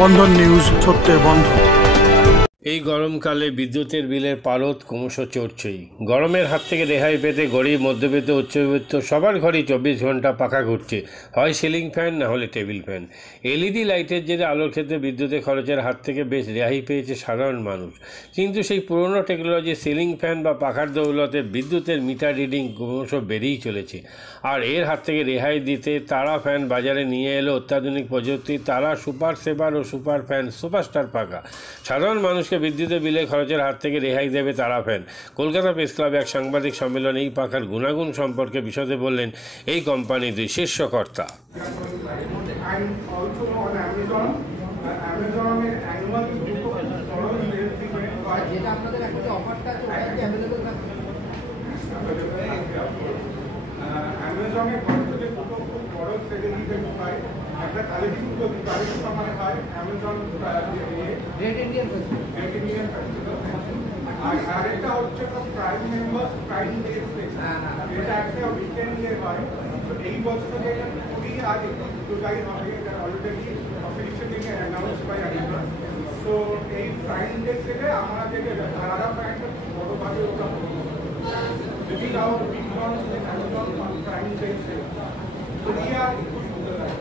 বন্ধন news, সত্যের বন্ধন। এই গরমকালে বিদ্যুতের বিলের পারদ ক্রমশ চড়ছেই। গরমের হাত থেকে রেহাই পেতে গরিব, মধ্যবিত্ত, উচ্চবিত্ত সবার ঘরেই 24 ঘন্টা পাখা ঘুরছে, হয় সিলিং ফ্যান না হলে টেবিল ফ্যান। এলইডি লাইটের জেরে আলোর ক্ষেত্রে বিদ্যুতের খরচের হাত থেকে বেশ রেহাই পেয়েছে সাধারণ মানুষ। কিন্তু সেই পুরনো টেকনোলজি সিলিং ফ্যান বা পাখার দৌলতে বিদ্যুতের মিটার রিডিং ক্রমশ বেড়েই চলেছে। আর এর হাত থেকে রেহাই দিতে তারা ফ্যান বাজারে নিয়ে এলো অত্যাধুনিক প্রযুক্তি তারা সুপার সেভার ও সুপার ফ্যান সুপারস্টার পাখা। সাধারণ মানুষ বিদ্যুতের বিলের খরচের হাত থেকে রেহাই দেবে তারা ফ্যান। কলকাতা প্রেস ক্লাবে এক সাংবাদিক সম্মেলনে এই পাখার গুণাগুণ সম্পর্কে বিশদে বললেন এই কোম্পানির দুই শীর্ষ কর্তা। একটা কালেকশন মানে হয় অ্যামাজন রেড ইন্ডিয়ান আর আরেকটা হচ্ছে প্রাইম মেম্বার্স প্রাইম ডে এটা একটা উইকেন্ডে হয়। তো এই বছর এটা খুবই আগে জুলাই হবে, এটা অলরেডি অফিসিয়ালি অ্যানাউন্স বাই আইডা। তো এই প্রাইম ডে থেকে আমরা যেটা তারা প্রাইমটা বড়ভাবে ওটা যদি তাও বিগন অ্যামাজন প্রাইম ডে তো এই আর খুব সুন্দর লাগে।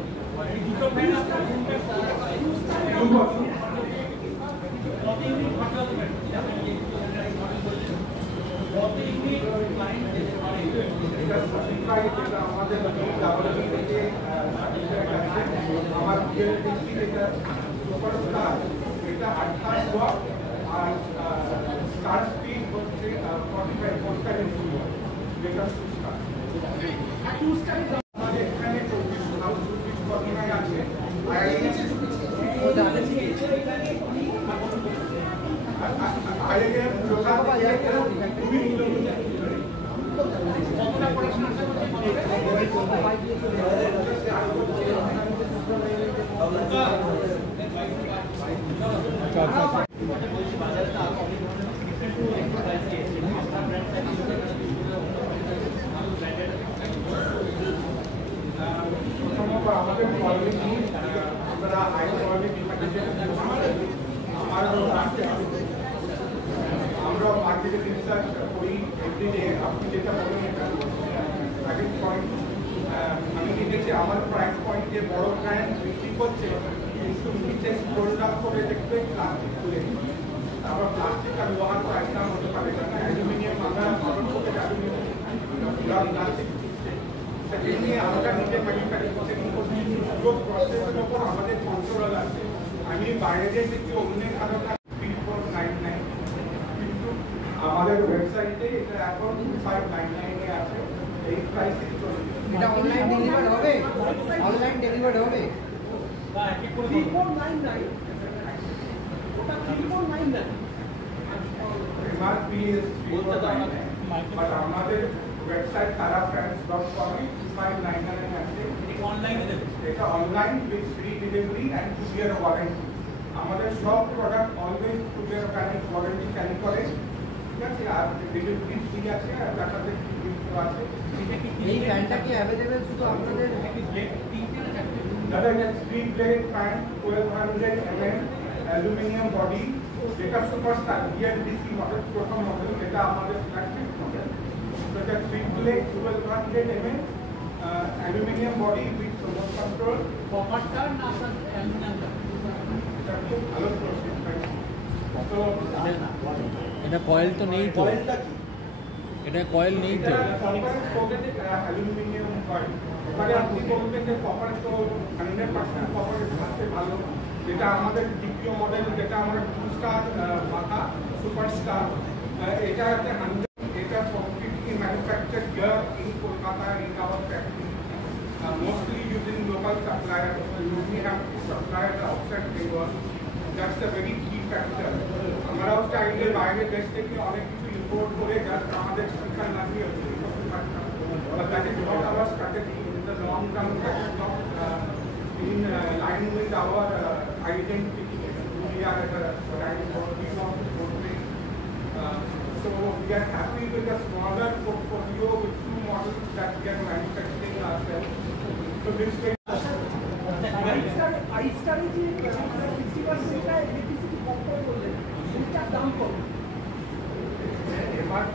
আমরা মার্কেটে রিসার্চ করি এভরিডে। আপনি যেটা বলেন এটা প্রাইস পয়েন্ট আমি দেখেছি আমার প্রাইস পয়েন্ট যে বড় ব্র্যান্ড বিক্রি করছে কিন্তু নিচে স্ক্রল ডাউন করে দেখবে প্লাস্টিক খুলে, তারপর প্লাস্টিক আর লোহার প্রাইস দাম হতে পারে না, অ্যালুমিনিয়াম আমরা প্লাস্টিক সেখানে আমরা নিজে ম্যানুফ্যাকচারিং করছি। পুরো প্রসেসের ওপর আমাদের কন্ট্রোল আছে। আমি বাইরে দেখছি অন্যের আরো 3499 কিন্তু আমাদের ওয়েবসাইটে এটা এখন 2599 এ আছে। এই প্রাইসে চলছে। এটা অনলাইন ডেলিভারি হবে? অনলাইন ডেলিভারি হবে? 3499 ওটা 3499 এমআরপি ইজ 3499 বাট আমাদের ওয়েবসাইট tarafans.com এ 2599 আছে। অনলাইনে দেবে এটা online with free delivery and 2 year warranty. আমাদের সব product always 2 year warranty carry করে, ঠিক আছে? আর ডেলিভারি ফ্রি আছে আর তার সাথে গিফট আছে। এই ফ্যানটা কি अवेलेबल শুধু আপনাদের? দাদা এটা 3 blade fan 1200 mm aluminium body, যেটা সুপারস্টার বিএলডিসি মডেল, প্রথম মডেল, এটা আমাদের ফ্ল্যাগশিপ মডেল। এটা 3 blade 1200 mm aluminium body with remote control. কপারটা না অ্যালুমিনিয়াম, এটা খুব ভালো প্রসেস। তো এটা কয়েল তো নেই তো? কয়েলটা কি? এটা কয়েল নেই তো? Aluminium coil. এবারে আপনি বলবেন যে কপার তো 100% কপারের সাথে ভালো, যেটা আমাদের দ্বিতীয় মডেল, যেটা আমরা 2 স্টার মাথা সুপারস্টার, এটা একটা 100, এটা completely manufacture here in Kolkata in our factory, mostly using local suppliers. We have to supply the outside labor. That's the very key factor. আমরাও চাইলে বাইরে দেশ থেকে অনেক কিছু ইম্পোর্ট করে জাস্ট আমাদের স্পিকার লাগিয়ে করতে পারতাম, but that is not our strategy. In the long term, that is not in line with our identity. We are at a right for we want to portray. So we are happy with a smaller portfolio with 2 models that we are manufacturing ourselves. So this way, I studied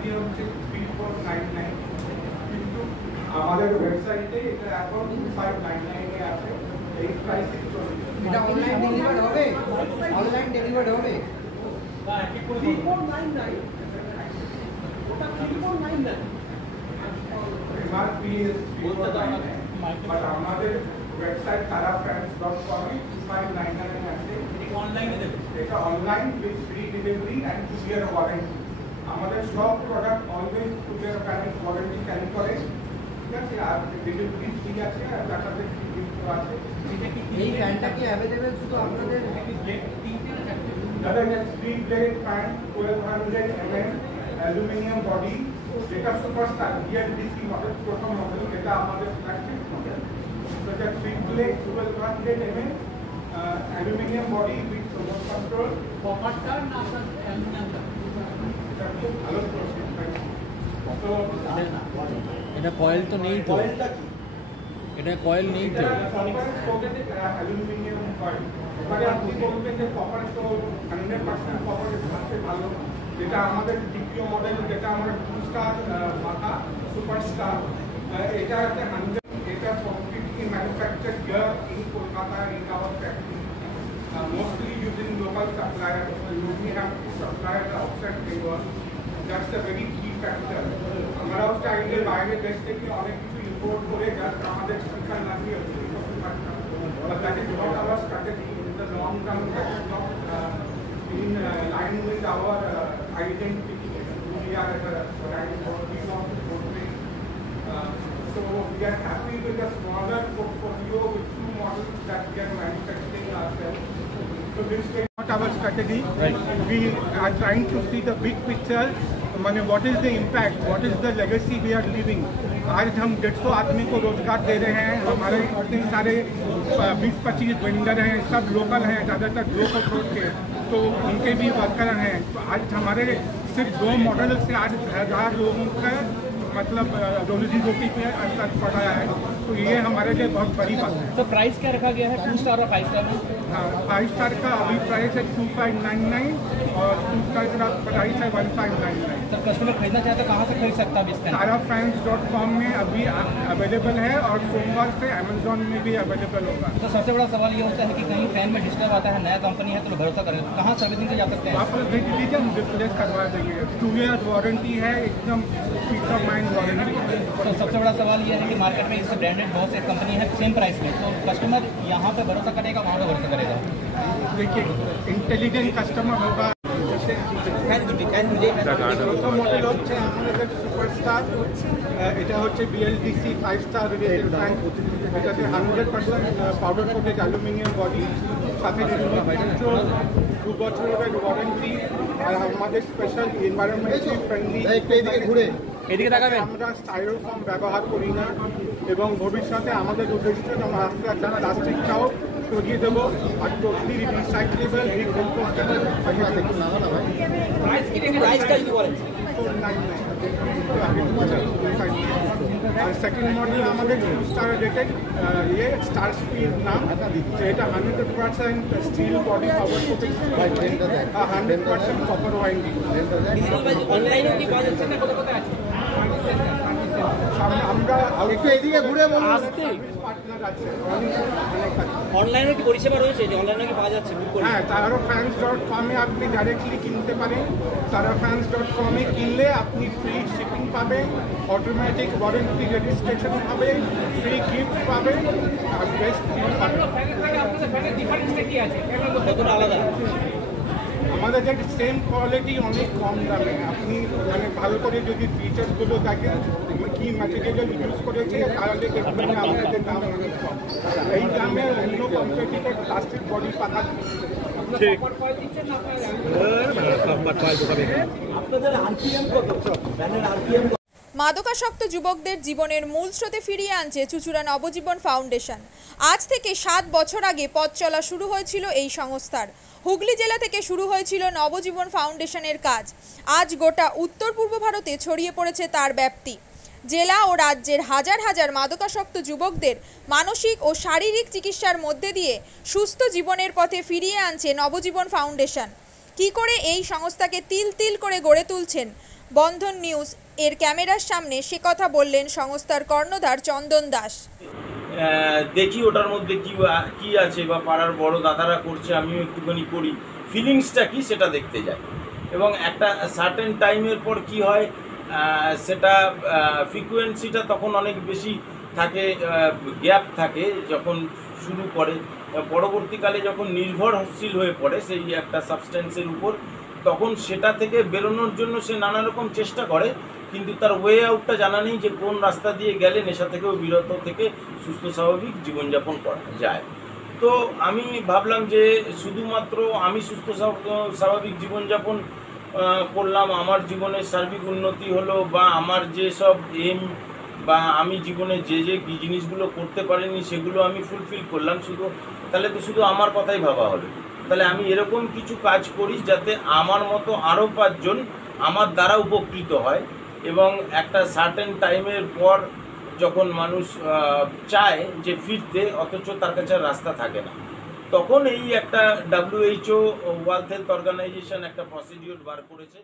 MRP হচ্ছে 3499, কিন্তু আমাদের ওয়েবসাইটে এটা এখন 2599 এ আছে। এই প্রাইসে চলছে। এটা অনলাইন ডেলিভারি হবে? অনলাইন ডেলিভারি হবে? 3499 ওটা 3499 এমআরপি ইজ 3499, বাট আমাদের ওয়েবসাইট tarafans.com এ 2599 আছে। অনলাইনে দেবে, এটা online with free delivery and 2 year warranty. আমাদের সব product always 2 year warranty carry করে, ঠিক আছে? আর ডেলিভারি ফ্রি আছে, আর তার সাথে ফ্রি গিফট আছে। এই ফ্যানটা কি অ্যাভেলেবেল শুধু আপনাদের? দাদা, এটা 3 blade fan 1200 mm aluminium body, যেটা সুপারস্টার BLDC মডেল, প্রথম মডেল, এটা আমাদের ফ্ল্যাগশিপ মডেল। এটা 3 blade 1200 mm aluminium body with remote control. কপারটা না অ্যালুমিনিয়ামটা? এটা খুব ভালো প্রসেস। তো এটা কয়েল তো নেই তো? এটা কয়েল নেই তো? Aluminium coil. এবারে আপনি বলবেন যে কপার তো 100% কপারের সবচেয়ে ভালো, যেটা আমাদের দ্বিতীয় মডেল, যেটা আমরা 2 স্টার মাথা সুপারস্টার, এটা একটা 100, এটা completely manufactured here in Kolkata in our factory, mostly using local suppliers. We have suppliers outside Bengal. That's a very key factor. আমরাও চাইলে বাইরে দেশ থেকে অনেক কিছু ইম্পোর্ট করে জাস্ট আমাদের সরকার লাগিয়ে করতে পারতাম, but that is not our strategy in the long term. That is not in line with our identity. We are at a we want to portray. So we are happy with a smaller portfolio with 2 models that we are manufacturing ourselves. So this is not our strategy. Right. We are trying to see the big picture. what is the impact, what is the legacy we are leaving. आज हम 150 आदमी को रोजगार दे रहे हैं, हमारे इतने सारे 20-25 वेंडर हैं, सब लोकल हैं, ज़्यादातर लोकल छोड़ के, तो उनके भी वर्कर हैं। तो आज हमारे सिर्फ 2 मॉडल से आज 1000 लोगों का मतलब रोजी रोटी पे असर पड़ा है, तो ये हमारे लिए बहुत बड़ी बात है। तो प्राइस क्या रखा गया है 2 स्टार और 5 स्टार में? हाँ, 5 स्टार का अभी प्राइस है 2599 और 2 स्टार का प्राइस है 1599। तो कस्टमर खरीदना चाहता है कहाँ से खरीद सकता है? tarafans.com में अभी अवेलेबल है और सोमवार से अमेजोन में भी अवेलेबल होगा। तो सबसे बड़ा सवाल ये होता है कि कहीं फैन में डिस्टर्ब आता है, नया कंपनी है, तो लोग भरोसा करें, कहाँ सर्विसिंग से जा सकते हैं? वापस भेज दीजिए, हम रिप्लेस करवा देंगे। 2 ईयर वारंटी है, एकदम पीस ऑफ माइंड वारंटी। तो सबसे बड़ा सवाल ये है कि मार्केट में इससे ब्रांडेड बहुत से कंपनी है सेम प्राइस में, तो कस्टमर यहाँ पे भरोसा करेगा, वहाँ पे भरोसा करेगा? देखिए, इंटेलिजेंट कस्टमर होगा। প্রথম মডেল হচ্ছে আমাদের সুপারস্টার, এটা হচ্ছে BLDC 5 স্টার রেটেড ফ্যান, এটাতে 100% পাউডার কোটেড অ্যালুমিনিয়াম বডি, সাথে 2 বছরের ওয়ারেন্টি, আর আমাদের স্পেশাল এনভায়রনমেন্টালি ফ্রেন্ডলি। এদিকে তাকাবেন। আমরা স্টাইরোফোম ব্যবহার করি না, এবং ভবিষ্যতে আমাদের উদ্দেশ্য আমরা আস্তে আস্তে প্লাস্টিকটাও সরিয়ে দেবো, আর টোটালি রিসাইক্লেবল রিকম্পোস্টেবল। আর সেকেন্ড মডেল আমাদের 2 স্টার রেটেড, ये स्टार स्पीड नाम, এটা 100% steel body power coated, 100% copper winding. আমরা একটু এদিকে ঘুরে বলুন। পার্টনার আছে, অনলাইনে কি পরিষেবা রয়েছে? যে অনলাইনে কি পাওয়া যাচ্ছে? হ্যাঁ, tarafans.com এ আপনি ডাইরেক্টলি কিনতে পারেন। tarafans.com এ কিনলে আপনি ফ্রি শিপিং পাবেন, অটোমেটিক ওয়ারেন্টি রেজিস্ট্রেশন হবে, ফ্রি গিফট পাবেন, আর বেস্ট ডিল পাবেন। কতটা আলাদা? আমাদের যে সেম কোয়ালিটি অনেক কম দামে, আপনি মানে ভালো করে যদি ফিচার্সগুলো দেখেন, কি ম্যাটেরিয়াল ইউজ করেছে, তাহলে দেখবেন আমাদের দাম অনেক কম। এই দামে অন্য কম্পিটিটর প্লাস্টিক বডি পাতা। আপনাদের আরপিএম কত? ব্যানের আরপিএম? মাদকাসক্ত যুবকদের জীবনের মূল স্রোতে ফিরিয়ে আনছে চুঁচুড়া নবজীবন ফাউন্ডেশন। আজ থেকে 7 বছর আগে পথ চলা শুরু হয়েছিল এই সংস্থার। হুগলি জেলা থেকে শুরু হয়েছিল নবজীবন ফাউন্ডেশনের কাজ। আজ গোটা উত্তর পূর্ব ভারতে ছড়িয়ে পড়েছে তার ব্যাপ্তি। জেলা ও রাজ্যের হাজার হাজার মাদকাসক্ত যুবকদের মানসিক ও শারীরিক চিকিৎসার মধ্যে দিয়ে সুস্থ জীবনের পথে ফিরিয়ে আনছে নবজীবন ফাউন্ডেশন। কী করে এই সংস্থাকে তিল তিল করে গড়ে তুলছেন বন্ধন নিউজ এর ক্যামেরার সামনে সে কথা বললেন সংস্থার কর্ণধার চন্দন দাস। দেখি ওটার মধ্যে কি আছে, বা পাড়ার বড় দাদারা করছে আমিও একটুখানি করি, ফিলিংসটা কি সেটা দেখতে যাই। এবং একটা সার্টেন টাইমের পর কি হয়, সেটা ফ্রিকোয়েন্সিটা তখন অনেক বেশি থাকে, গ্যাপ থাকে যখন শুরু করে, পরবর্তীকালে যখন নির্ভরশীল হয়ে পড়ে সেই একটা সাবস্টেন্সের উপর, তখন সেটা থেকে বেরোনোর জন্য সে নানা রকম চেষ্টা করে, কিন্তু তার ওয়ে আউটটা জানা নেই যে কোন রাস্তা দিয়ে গেলে নেশা থেকেও বিরত থেকে সুস্থ স্বাভাবিক জীবনযাপন করা যায়। তো আমি ভাবলাম যে শুধুমাত্র আমি সুস্থ স্বাভাবিক জীবনযাপন করলাম, আমার জীবনের সার্বিক উন্নতি হলো, বা আমার যেসব এম বা আমি জীবনে যে জিনিসগুলো করতে পারিনি সেগুলো আমি ফুলফিল করলাম, তাহলে তো শুধু আমার কথাই ভাবা হবে। তাহলে আমি এরকম কিছু কাজ করি যাতে আমার মতো আরও 5 জন আমার দ্বারা উপকৃত হয়, এবং একটা সার্টেন টাইমের পর যখন মানুষ চায় যে ফিরতে, অথচ তার কাছে রাস্তা থাকে না, তখন এই একটা WHO ওয়ার্ল্ড হেলথ অর্গানাইজেশন একটা প্রসিডিওর বার করেছে।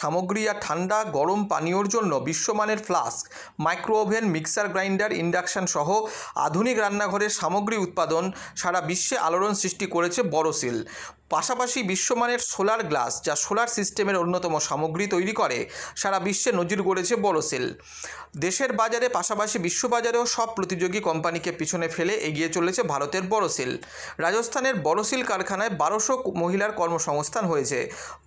সামগ্রী আর ঠান্ডা গরম পানীয়র জন্য বিশ্বমানের flask, micro oven, mixer grinder, induction সহ আধুনিক রান্নাঘরের সামগ্রী উৎপাদন সারা বিশ্বে আলোড়ন সৃষ্টি করেছে বোরোসিল। পাশাপাশি বিশ্বমানের সোলার গ্লাস, যা সোলার সিস্টেমের অন্যতম সামগ্রী তৈরি করে, সারা বিশ্বে নজির গড়েছে বোরোসিল। দেশের বাজারে পাশাপাশি বিশ্ববাজারেও সব প্রতিযোগী কোম্পানিকে পিছনে ফেলে এগিয়ে চলেছে ভারতের বোরোসিল। রাজস্থানের বোরোসিল কারখানায় 1200 মহিলার কর্মসংস্থান হয়েছে।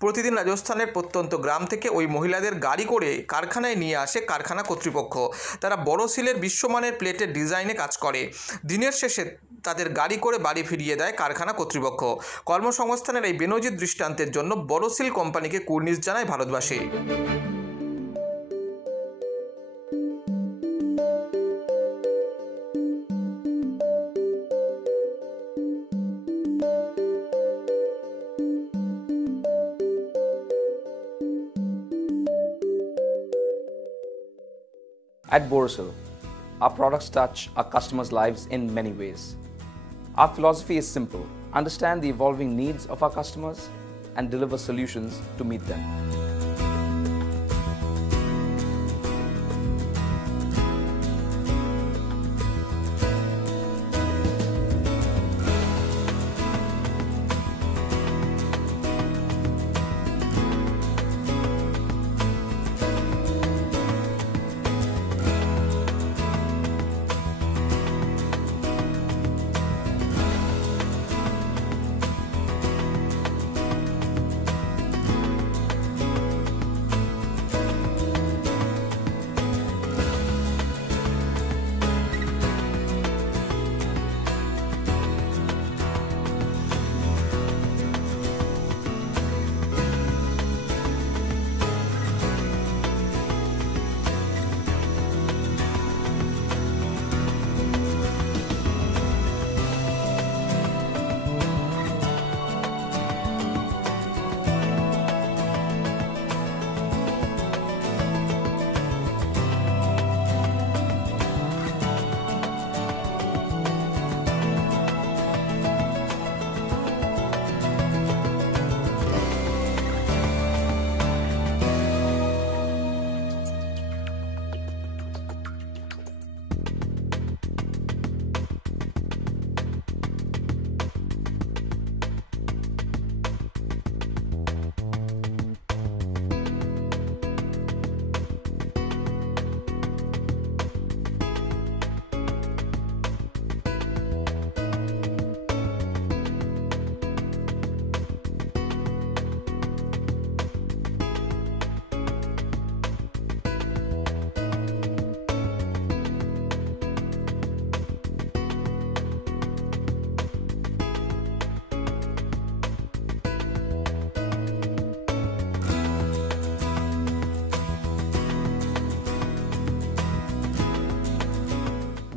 প্রতিদিন রাজস্থানের প্রত্যন্ত গ্রাম থেকে ওই মহিলাদের গাড়ি করে কারখানায় নিয়ে আসে কারখানা কর্তৃপক্ষ। তারা বোরোসিলের বিশ্বমানের প্লেটের ডিজাইনে কাজ করে। দিনের শেষে তাদের গাড়ি করে বাড়ি ফিরিয়ে দেয় কারখানা কর্তৃপক্ষ। কর্মসংস্থানের এই বেনজির দৃষ্টান্তের জন্য বোরোসিল কোম্পানিকে কুর্নিশ জানায় ভারতবাসী। At Borosil, our products touch our customers' lives in many ways. Our philosophy is simple: understand the evolving needs of our customers and deliver solutions to meet them.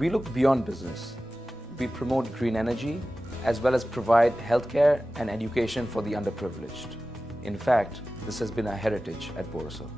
We look beyond business. We promote green energy as well as provide healthcare and education for the underprivileged. In fact, this has been our heritage at Borosil.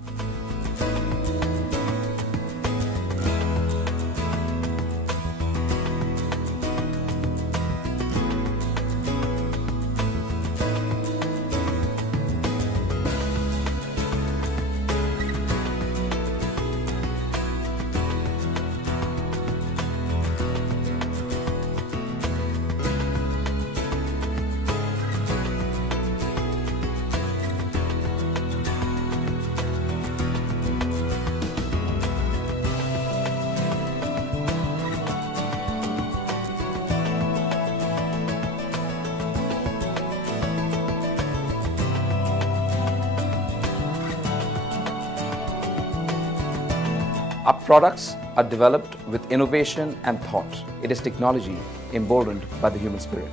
Our products are developed with innovation and thought. It is technology emboldened by the human spirit.